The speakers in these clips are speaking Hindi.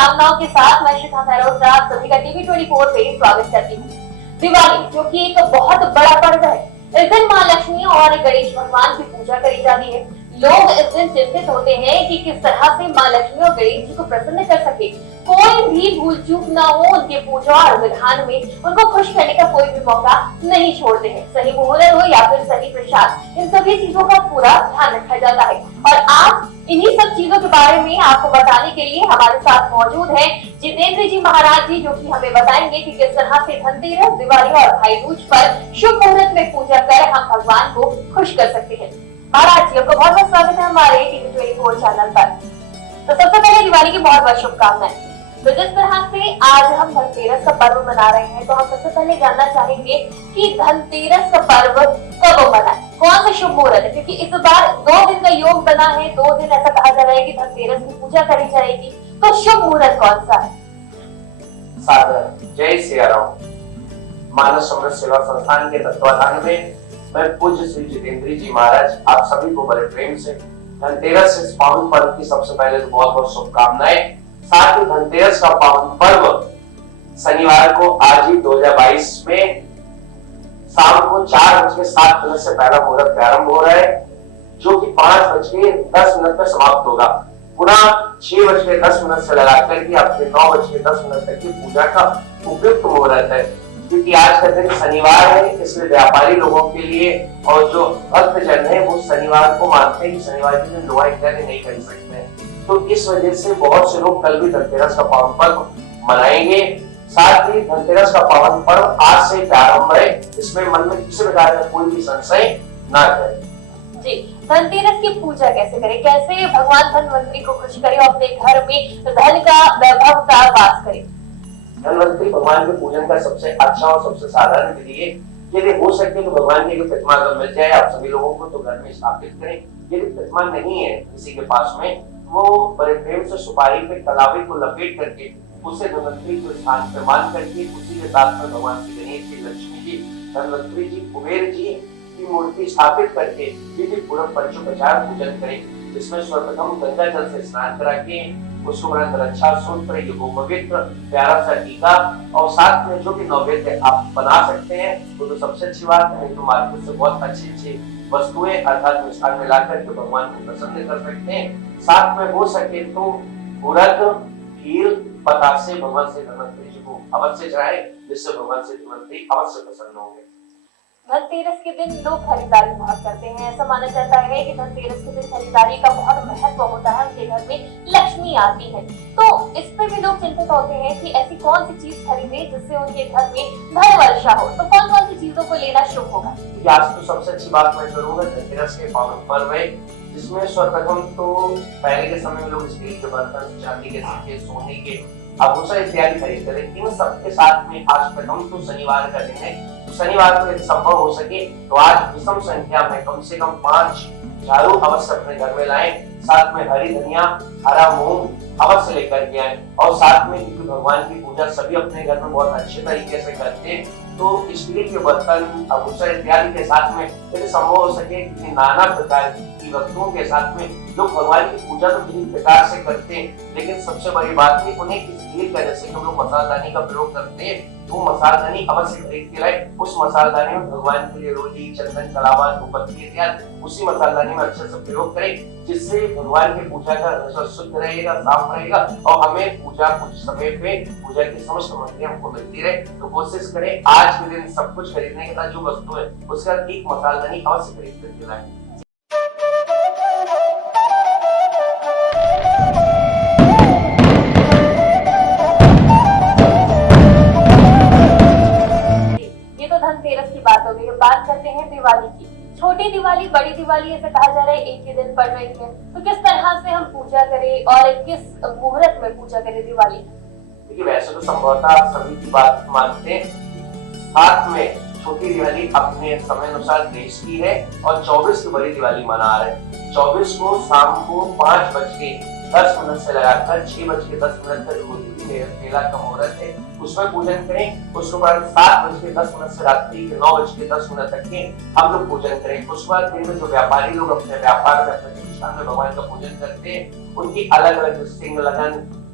शुभकामनाओं के साथ मैं शिखा फैरोजा आप सभी का टीवी 24 पे स्वागत करती हूँ। दिवाली जो कि एक बहुत बड़ा पर्व है, इस दिन माँ लक्ष्मी और गणेश भगवान की पूजा करी जाती है। लोग इस दिन चिंतित होते हैं कि किस तरह से माँ लक्ष्मी और गणेश जी को प्रसन्न कर सके, कोई भी भूल चूक ना हो उनके पूजा और विधान में, उनको खुश करने का कोई भी मौका नहीं छोड़ते हैं। सही मुहूर्त हो या फिर सही प्रसाद, इन सभी चीजों का पूरा ध्यान रखा जाता है। और आज इन्हीं सब चीजों के बारे में आपको बताने के लिए हमारे साथ मौजूद हैं जितेंद्र जी महाराज जी, जो कि हमें बताएंगे कि किस तरह से धनतेरस, दिवाली और भाई दूज पर शुभ मुहूर्त में पूजा कर हम भगवान को खुश कर सकते हैं। महाराज जी, आपका बहुत बहुत स्वागत है हमारे टीवी 24 चैनल पर। तो सबसे पहले दिवाली की बहुत बहुत शुभकामनाएं। तो जिस तरह से आज हम धनतेरस का पर्व मना रहे हैं, तो हम सबसे पहले जानना चाहेंगे कि धनतेरस का पर्व कब मनाएं, कौन सा शुभ मुहूर्त है? क्योंकि इस बार 2 दिन का योग बना है, 2 दिन ऐसा कहा जा रहा है कि धनतेरस की पूजा करी जाएगी, तो शुभ मुहूर्त कौन सा है? सादर जय सिया राम। मानव समृद्ध सेवा संस्थान के तत्वाधान में मैं पूज्य श्री जितेंद्र जी महाराज आप सभी को बड़े प्रेम से धनतेरस इस पावन पर्व की सबसे पहले तो बहुत बहुत शुभकामनाएं। साथ ही धनतेरस का पावन पर्व शनिवार को आज ही 2022 में शाम को 4:07 से पहला मुहूर्त प्रारंभ हो रहा है, जो कि 5:10 पर समाप्त होगा। पुनः 6:10 से लगाकर के आपके 9:10 तक की पूजा का उपयुक्त मुहूर्त है। क्योंकि आज का दिन शनिवार है, इसलिए व्यापारी लोगों के लिए और जो भक्त जन है वो शनिवार को मानते हैं कि शनिवार के दिन दुआ इत्यादि नहीं कर सकते हैं। तो इस वजह से बहुत से लोग कल भी धनतेरस का पावन पर्व मनाएंगे। साथ ही धनतेरस का पावन पर्व आज से प्रारंभ है, इसमें मन में किसी प्रकार का कोई भी संशय ना करें। जी, धनतेरस की पूजा कैसे करें, कैसे भगवान धनवंतरी को खुश करें और अपने घर में धन का वैभव का वास करें? धनवंतरी भगवान के पूजन का सबसे अच्छा और सबसे साधारण विधि है। यदि हो सके तो भगवान की प्रतिमा अगर मिल जाए आप सभी लोगों को तो घर में स्थापित करें। यदि प्रतिमा नहीं है किसी के पास में, वो बड़े प्रेम से सुपारी पे कलावे को लपेट करके उसे धनवंतरी के स्थान पे मान करके उसी के साथ में भगवान की गणेश जी, लक्ष्मी जी, धनवंतरी जी, कुबेर जी की मूर्ति स्थापित करके विधि पूर्वक पंचोपचार पूजन करें। इसमें सर्वप्रथम गंगा जल से स्नान करा के उसको बड़ा अच्छा सूत्र, पवित्र प्यारा सा टीका और साथ में जो भी नैवेद्य आप बना सकते हैं वो तो सबसे अच्छी बात है। तो मार्केट से बहुत अच्छी वस्तुएं अर्थात मिष्ठान में लाकर के भगवान को प्रसन्न कर सकते हैं। साथ में हो सके तो उड़द, खीर, बतासे भगवान से धनवंतरी जी को अवश्य चढ़ाए, जिससे भगवान से धनवंतरी अवश्य प्रसन्न होंगे। धनतेरस के दिन लोग खरीदारी बहुत करते हैं। ऐसा माना जाता है कि धनतेरस के दिन खरीदारी का बहुत महत्व होता है, उनके घर में लक्ष्मी आती है। तो इस पे भी लोग चिंतित होते हैं कि ऐसी कौन सी चीज खरीदे जिससे उनके घर में धन वर्षा हो। तो कौन कौन सी चीजों को लेना शुभ होगा? आज तो सबसे अच्छी बात मैं करूंगा धनतेरस के पावन पर्व है, जिसमें सर्वप्रथम तो पहले के समय में लोग स्टील के बर्तन, चांदी के सिक्के, सोने के आभूषण इत्यादि खरीदते थे। इन सबके साथ में आज प्रथम तो शनिवार का दिन है, तो शनिवार को यदि संभव हो सके तो आज विषम संख्या में कम से कम 5 झाड़ू अवश्य अपने घर में लाएं। साथ में हरी धनिया, हरा मूंग अवश्य लेकर के आए। और साथ में क्योंकि भगवान की पूजा सभी अपने घर में बहुत अच्छे तरीके से करते हैं, तो स्टील के बर्तन, आभूषण इत्यादि के साथ में यदि संभव हो सके कि नाना प्रकार की वस्तुओं के साथ में लोग भगवान की पूजा तो विभिन्न प्रकार से करते हैं, लेकिन सबसे बड़ी बात है उन्हें किस स्टील का, जैसे हम लोग मसालदानी का प्रयोग करते हैं, वो मसालदानी अवश्य खरीद के लाए। उस मसालदानी में भगवान के लिए रोली, चंदन, कलावा, धूपबत्ती इत्यादि उसी मसालदानी में अच्छे से प्रयोग करें, जिससे भगवान की पूजा का शुद्ध रहेगा, साफ रहेगा और हमें पूजा कुछ समय पे पूजा की समस्त सामग्री हमको मिलती रहे। तो कोशिश करें आज के दिन सब कुछ खरीदने के बाद जो वस्तु है उसका एक मसालदानी अवश्य खरीद करके लाएं। धनतेरस की बात हो गई, बात करते हैं दिवाली की। छोटी दिवाली, बड़ी दिवाली ऐसा कहा जा रहा है एक ही दिन पड़ रही है, तो किस तरह से हम पूजा करें और किस मुहूर्त में पूजा करें दिवाली? देखिए वैसे तो संभवतः सभी की बात मानते हैं, साथ में छोटी दिवाली अपने समय अनुसार देश की है और 24 की बड़ी दिवाली मना रहे हैं। 24 को शाम को 5:10 से लगाकर 6:10 तक मेला का मुहूर्त है, उसमें पूजन करें। उसके बाद 7:10 से रात्रि के 9:10 तक के हम लोग पूजन करें। उसके बाद दिन में जो व्यापारी लोग अपने व्यापार में, अपने प्रतिष्ठान में भगवान का पूजन करते हैं, उनकी अलग अलग सिंह लगन,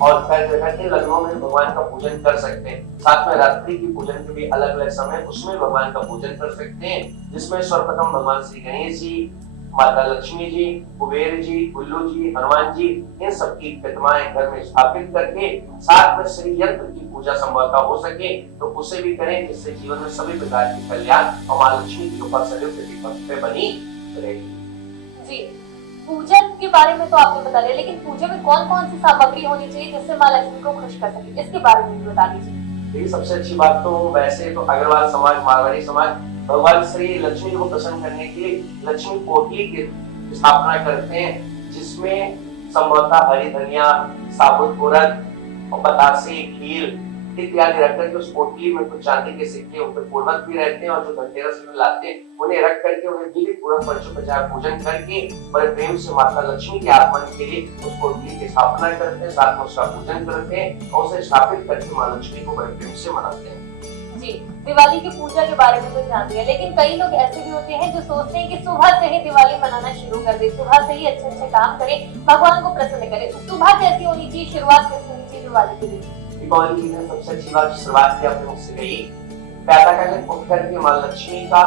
और कई जगह के लग्नों में भगवान का पूजन कर सकते हैं। साथ में रात्रि की पूजन के भी अलग अलग समय उसमें भगवान का पूजन कर सकते हैं, जिसमें सर्वप्रथम भगवान श्री गणेश जी, माता लक्ष्मी जी, कुबेर जी, उल्लू जी, हनुमान जी, इन सबकी प्रतिमाएं घर में स्थापित करके साथ में श्री यंत्र की पूजा संभवतः हो सके तो उसे भी करें, जिससे जीवन में सभी प्रकार की कल्याण और मां लक्ष्मी की कृपा सदैव प्रति पक्ष पे बनी रहेगी। जी, पूजन के बारे में तो आपने बता दिया, लेकिन पूजा में कौन कौन सी सामग्री होनी चाहिए जिससे मां लक्ष्मी को खुश कर सके, इसके बारे में भी बता दीजिए। देखिए, सबसे अच्छी बात तो वैसे तो अग्रवाल समाज, मारवाड़ी समाज भगवान श्री लक्ष्मी को प्रसन्न करने के लिए लक्ष्मी पोटली की स्थापना करते हैं, जिसमें संभवतः हरी धनिया, साबुत उड़द और बतासे, खीर इत्यादि रख करके उस पोटली में कुछ चांदी के सिक्के उन पर पूर्वक भी रहते हैं, और जो धनतेरस में लाते हैं उन्हें रख करके उन्हें विधिक पूर्वक पंचोपचार पूजन करके बड़े प्रेम से माता लक्ष्मी के आगमन के लिए उस पोटली की स्थापना करते हैं, साथ में उसका पूजन करते हैं और उसे स्थापित करके मां लक्ष्मी को बड़े प्रेम से मनाते हैं। जी, दिवाली की पूजा के बारे में तो जान दिया, लेकिन कई लोग ऐसे भी होते हैं जो सोचते हैं कि सुबह से ही दिवाली मनाना शुरू कर दे, सुबह से ही अच्छे अच्छे काम करें, भगवान को प्रसन्न करें। तो सुबह कैसी होनी चाहिए, शुरुआत कैसी होनी चाहिए दिवाली के दिन? दीपावली की सबसे अच्छी बात शुरुआत की आपने मुझसे कही, प्रातःकालीन उठ करके मां लक्ष्मी का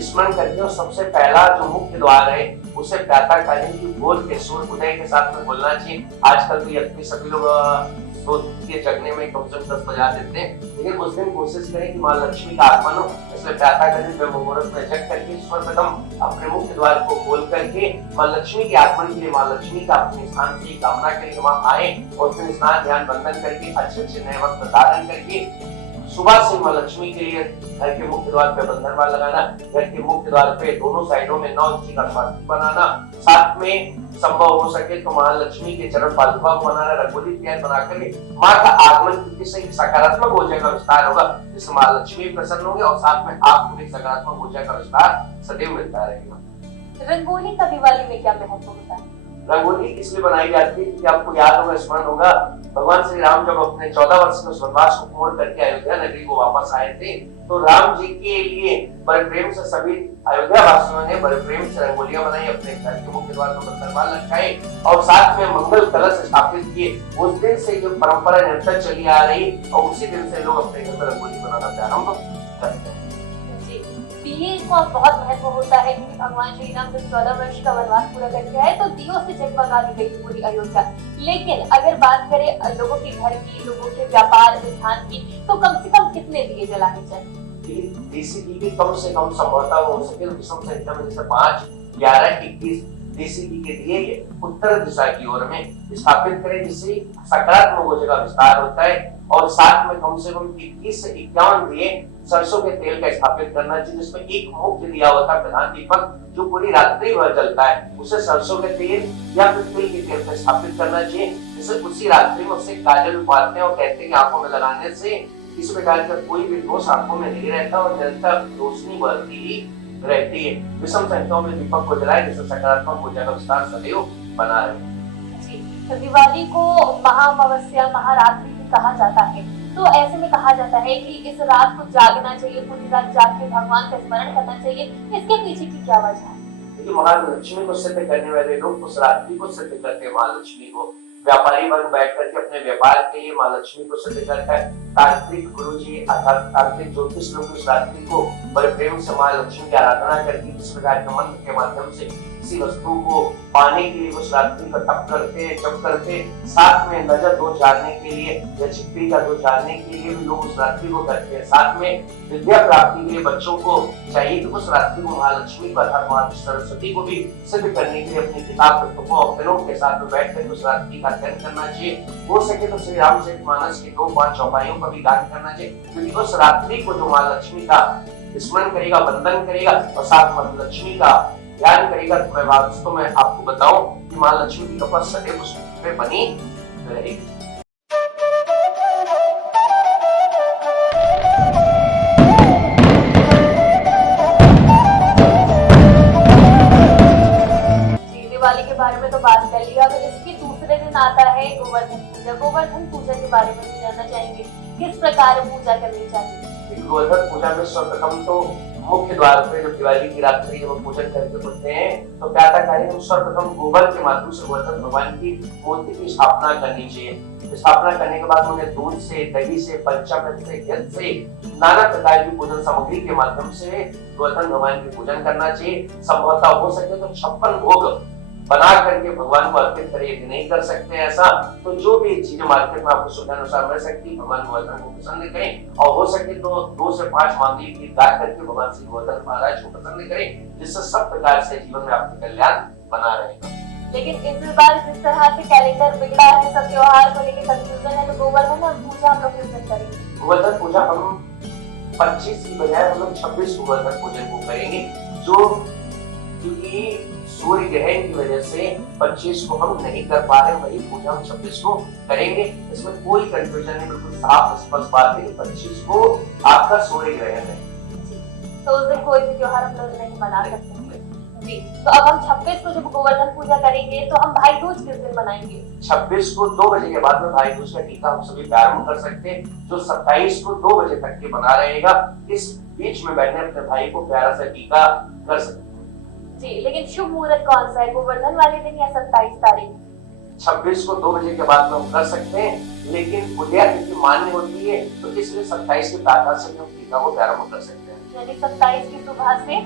स्मरण करके और सबसे पहला जो मुख्य द्वार है उसे प्रातःकालीन की भोर के सूर्य उदय के साथ में बोलना चाहिए। आजकल तो यद्यपि सभी लोग सोच के जगने में कम से कम 10 बजा देते हैं, लेकिन उस दिन कोशिश करें कि मां लक्ष्मी का आगमन हो, इसलिए प्रातःकालीन ब्रह्म मुहूर्त में जग करके सर्वप्रथम अपने मुख्य द्वार को खोल करके मां लक्ष्मी के आगमन के लिए मां लक्ष्मी का अपने स्थान से कामना करें कि वहां आए, और फिर स्नान ध्यान बंधन करके अच्छे अच्छे नए वस्त्र धारण करके सुबह से मां लक्ष्मी के लिए घर के मुख्य द्वार पे बंधनवार लगाना, घर के मुख्य द्वार पे दोनों साइडों में 9 इंची का स्वास्तिक बनाना, साथ में संभव हो सके तो महालक्ष्मी के चरण पादुका को बनाना, रंगोली तैयार बनाकर मां का आगमन किसी सकारात्मक ऊर्जा का विस्तार होगा, जिससे महालक्ष्मी प्रसन्न होंगे और साथ में आपको भी सकारात्मक ऊर्जा का विस्तार सदैव मिलता रहेगा। रंगोली का दिवाली में क्या महत्व होता है? रंगोली इसलिए बनाई जाती है कि आपको याद होगा, स्मरण होगा, भगवान श्री राम जब अपने 14 वर्ष के वनवास को पूर्ण करके अयोध्या नगरी को वापस आए थे, तो राम जी के लिए बड़े प्रेम से सभी अयोध्या वासियों ने बड़े प्रेम से रंगोलियां बनाई, अपने घर के मुख्य द्वार पर बंधनवार लटकाए और साथ में मंगल कलश स्थापित किए। उस दिन से ये परंपरा निरंतर चली आ रही और उसी दिन से लोग अपने घर पर रंगोली बनाना प्रारंभ करते हैं। दिए का बहुत महत्व होता है, क्योंकि भगवान श्री राम जब 14 वर्ष का वनवास पूरा करके आए तो दियों से जगमगा दी गई पूरी अयोध्या। लेकिन अगर बात करें लोगों के घर की, लोगों के व्यापार स्थान की, तो कम से कम कितने दिए जलाने चाहिए? देसी घी कम से कम संभवतः हो सके तो विषम संख्या में जैसे 5, 11, 21 देसी घी के दिए उत्तर दिशा की ओर में स्थापित करें, जिससे सकारात्मक ऊर्जा का विस्तार होता है, और साथ में कम से कम 21 से 51 दिए सरसों के तेल का स्थापित करना चाहिए, जिसमें एक मुख्य दिया होता है प्रधान दीपक जो पूरी रात्रि भर जलता है, उसे सरसों के तेल या फिर तिल के तेल पर स्थापित करना चाहिए, जिससे उसी रात्रि में उससे काजल उपाड़ते हैं और कहते हैं कि आंखों में लगाने से इस प्रकार का कोई भी दोष आंखों में नहीं रहता और निरंतर रोशनी बढ़ती ही रहती है। विषम संख्याओं में दीपक को जलाए, जिससे सकारात्मक ऊर्जा का विस्तार सदैव बना रहे। तो दिवाली को महाअमावस्या, महारात्रि भी कहा जाता है, तो ऐसे में कहा जाता है कि इस रात को जागना चाहिए, पूरी रात जाग के भगवान का स्मरण करना चाहिए, इसके पीछे की क्या वजह है? क्योंकि महालक्ष्मी को सिद्ध करने वाले लोग उस रात्रि को सिद्ध करते हैं। महालक्ष्मी को व्यापारी वर्ग बैठ करके अपने व्यापार के लिए महालक्ष्मी को सिद्ध करता है। तांत्रिक गुरु जी अर्थात तांत्रिक ज्योतिष लोग उस रात्रि को बड़े प्रेम से महालक्ष्मी की आराधना करके इस प्रकार के मंत्र के माध्यम से किसी वस्तु को पाने के लिए उस रात्रि का तप करते हैं, जप करते हैं। साथ में नजर दोष जानने के लिए या छिपी का दोष जानने के लिए भी लोग उस रात्रि को करते हैं। साथ में विद्या प्राप्ति के लिए बच्चों को चाहिए तो उस रात्रि को महालक्ष्मी को अर्थात माता सरस्वती को भी सिद्ध करने के लिए अपनी किताब पुस्तकों और पेनों के साथ में बैठ कर उस रात्रि का अध्ययन करना चाहिए। हो सके तो श्री रामचरितमानस की 2-5 चौपाइयों का भी गान करना चाहिए, क्योंकि उस रात्रि को जो महालक्ष्मी का स्मरण करेगा, वंदन करेगा और साथ में लक्ष्मी का ध्यान करेगा, तो मैं वास्तव में आपको बताऊं कि मां लक्ष्मी की कृपा सदैव उस पे बनी रहेगी। दिवाली के बारे में तो बात कर लिया, अब इसके दूसरे दिन आता है गोवर्धन पूजा। गोवर्धन पूजा के बारे में जानना चाहेंगे, किस प्रकार पूजा करनी चाहिए? गोवर्धन पूजा में सर्वप्रथम तो मुख्य द्वार पे जब दिवाली की रात्रि जब हम पूजन करके उठते हैं तो क्या था करेंगे, सर्वप्रथम गोबर के माध्यम से गोवर्धन भगवान की मूर्ति की स्थापना करनी चाहिए। स्थापना करने के बाद उन्हें दूध से, दही से, पंचामृत से, घृत से, नाना प्रकार की पूजन सामग्री के माध्यम से गोवर्धन भगवान की पूजन करना चाहिए। संभवतः हो सके तो 56 भोग बना करके भगवान को अर्पित करें। यदि नहीं कर सकते ऐसा तो जो भी चीजें मार्केट में आपको सुविधा अनुसार मिल सकती है भगवान गोवर्धन को प्रसन्न करें, और हो सके तो 2 से 5 मांगलिक गीत गा करके भगवान श्री गोवर्धन महाराज को प्रसन्न करें, जिससे सब प्रकार से जीवन में आपका कल्याण बना रहेगा। लेकिन इस बार जिस तरह से कैलेंडर बिगड़ा है, सब त्योहार को लेकर कंफ्यूजन है, तो गोवर्धन पूजा हम लोग किस दिन करेंगे? गोवर्धन पूजा हम 25 की बजाय हम लोग 26 गोवर्धन पूजन को करेंगे, जो क्योंकि सूर्य ग्रहण की वजह से 25 को हम नहीं कर पा रहे, वही पूजा हम 26 को करेंगे। इसमें कोई कंफ्यूजन नहीं, बिल्कुल साफ स्पष्ट बात है कि 25 को आपका सूर्य ग्रहण है, तो उस दिन कोई भी त्योहार हम लोग नहीं मना सकते जी। तो अब हम 26 को जब गोवर्धन पूजा करेंगे तो हम भाई दूज किस दिन मनाएंगे? 26 को 2 बजे के बाद में भाई दूज का टीका हम सभी प्रारंभ कर सकते हैं, जो 27 को 2 बजे तक के बना रहेगा। इस बीच में बैठने अपने भाई को प्यारा सा टीका कर सकते जी। लेकिन शुभ मुहूर्त कौन सा है, गोवर्धन वाले दिन या 27 तारीख? 26 को 2 बजे के बाद में हम कर सकते हैं, लेकिन उदया तिथि मान्य होती है तो इसलिए 27 के प्रातः से हम टीका को प्रारंभ कर सकते हैं, यानी 27 की सुबह से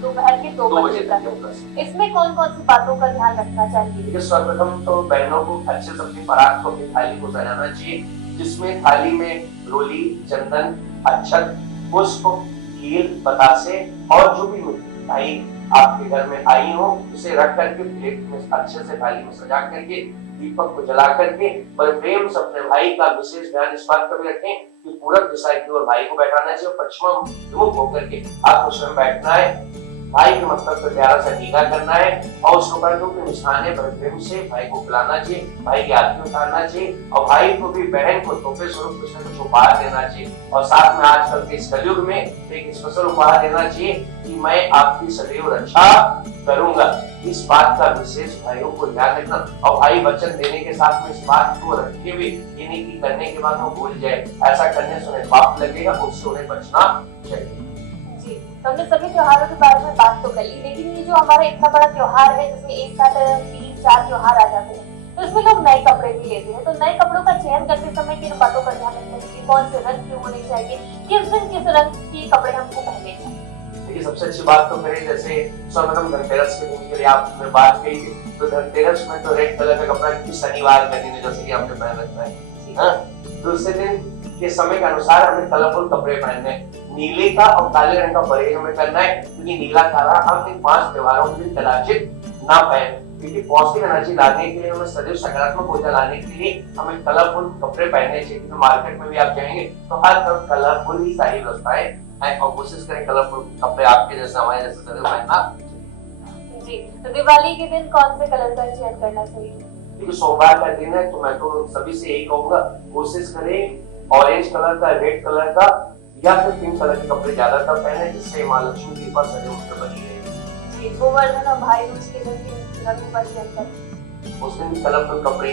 दोपहर के 2 बजे तक। इसमें कौन कौन सी बातों का ध्यान रखना चाहिए? सर्वप्रथम तो बहनों को अच्छे से अपनी परात को, अपनी थाली को सजाना चाहिए, जिसमें थाली में रोली, चंदन, अक्षत, पुष्प, कील, बतासे और जो भी मिठाई आपके घर में आई हो उसे रख करके प्लेट में अच्छे से थाली में सजा करके दीपक को जला करके बड़े प्रेम से अपने भाई का विशेष ध्यान इस बात का भी रखें कि पूरब दिशा की ओर भाई को बैठाना चाहिए और पश्चिम मुख होकर के आपको स्वयं बैठना है। भाई के मतलब पर प्यारा सा टीका करना है और उसके ऊपर जो भी मिष्ठान है बड़े प्रेम से भाई को खिलाना चाहिए, भाई की आरती उतारना चाहिए और भाई को भी बहन को तोहफे स्वरूप कुछ न कुछ उपहार देना चाहिए। और साथ में आजकल के इस कलयुग में एक स्पेशल उपहार देना चाहिए कि मैं आपकी सदैव रक्षा करूंगा। इस बात का विशेष भाइयों को ध्यान रखना और भाई वचन देने के साथ में इस बात को रखे हुए ये नहीं कि करने के बाद वो भूल जाए, ऐसा करने से उन्हें पाप लगेगा, उससे उन्हें बचना चाहिए। हमने सभी त्योहारों के बारे में बात तो कर ली, लेकिन ये जो हमारा इतना बड़ा त्योहार है जिसमें एक साथ 3-4 त्योहार आ जाते हैं, तो इसमें लोग नए कपड़े भी लेते हैं। तो नए कपड़ों का चयन करते समय किन बातों का ध्यान रखना चाहिए? कौन से रंग के होने चाहिए? किस दिन किस रंग के कपड़े हमको पहनने चाहिए? देखिए सबसे अच्छी बात तो करें, जैसे सर्वप्रथम धनतेरस के दिन के लिए आपने बात कही थी, तो धनतेरस में तो रेड कलर का कपड़ा क्योंकि शनिवार का दिन है जैसे कि आपने पहन रखा है। दूसरे दिन के समय के अनुसार हमें कलरफुल कपड़े पहनने हैं। नीले का और काले रंग का परहेज हमें करना है, क्योंकि नीला काला हम इन 5 त्योहारों के दिन कदाचित ना पहने, क्योंकि पॉजिटिव एनर्जी लाने के लिए, हमें सदैव सकारात्मक ऊर्जा लाने के लिए हमें कलरफुल कपड़े पहनने चाहिए। क्योंकि मार्केट में भी आप जाएंगे तो हर तरफ कलरफुल ही सारी व्यवस्थाएं हैं और कोशिश करें कलरफुल कपड़े आपके जैसे हमारे जैसे सदैव पहनना जी। तो दिवाली के दिन कौन से कलर का चयन करना चाहिए? क्योंकि सोमवार का दिन है तो मैं तो सभी से यही कहूंगा, कोशिश करें ऑरेंज कलर का, रेड कलर का या फिर पिंक कलर के कपड़े ज्यादातर पहने, जिससे मां लक्ष्मी की कृपा सदैव उन पर बनी रहेगी। गोवर्धन और भाई दूज के दिन किन रंगों का चयन करें? उस दिन कलरफुल कपड़े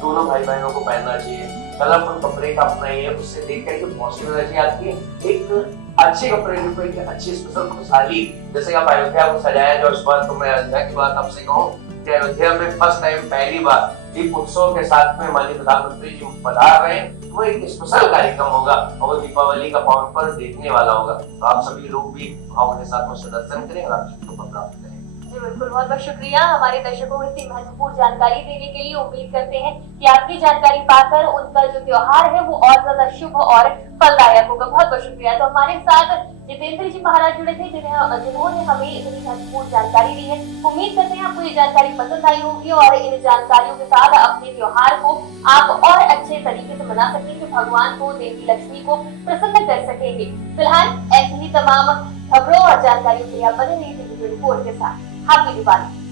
दोनों भाई बहनों को पहनना चाहिए। कलरफुल कपड़े का अपना ये उससे देख करके पॉजिटिव एनर्जी आती है। एक अच्छे कपड़े को एक अच्छी स्पेशल खुशहाली, जैसे आप अयोध्या को सजाया जो इस बार तो मैं अयोध्या की बात आपसे कहूँ कि अयोध्या में फर्स्ट टाइम पहली बार दीप उत्सव के साथ में माननीय प्रधानमंत्री जी पधार रहे हैं, वो एक स्पेशल कार्यक्रम होगा और वो दीपावली का पावन पर्व देखने वाला होगा। तो आप सभी लोग भी भाव के साथ में दर्शन करें और आप को प्राप्त करें। जी बिल्कुल, बहुत बहुत शुक्रिया हमारे दर्शकों को इतनी महत्वपूर्ण जानकारी देने के लिए। उम्मीद करते हैं कि आपकी जानकारी पाकर उनका जो त्योहार है वो और ज्यादा शुभ और फलदायक होगा। बहुत बहुत शुक्रिया। तो हमारे साथ जितेंद्र जी महाराज जुड़े थे जिन्होंने हमें इतनी महत्वपूर्ण जानकारी दी है। उम्मीद करते हैं आपको ये जानकारी पसंद आई होगी और इन जानकारियों के साथ अपने त्योहार को आप और अच्छे तरीके से मना सकेंगे, भगवान को, देवी लक्ष्मी को प्रसन्न कर सकेंगे। फिलहाल ऐसी ही तमाम खबरों और जानकारियों के लिए आप बने रहिए टीवी 24 के साथ। हैप्पी दिवाली।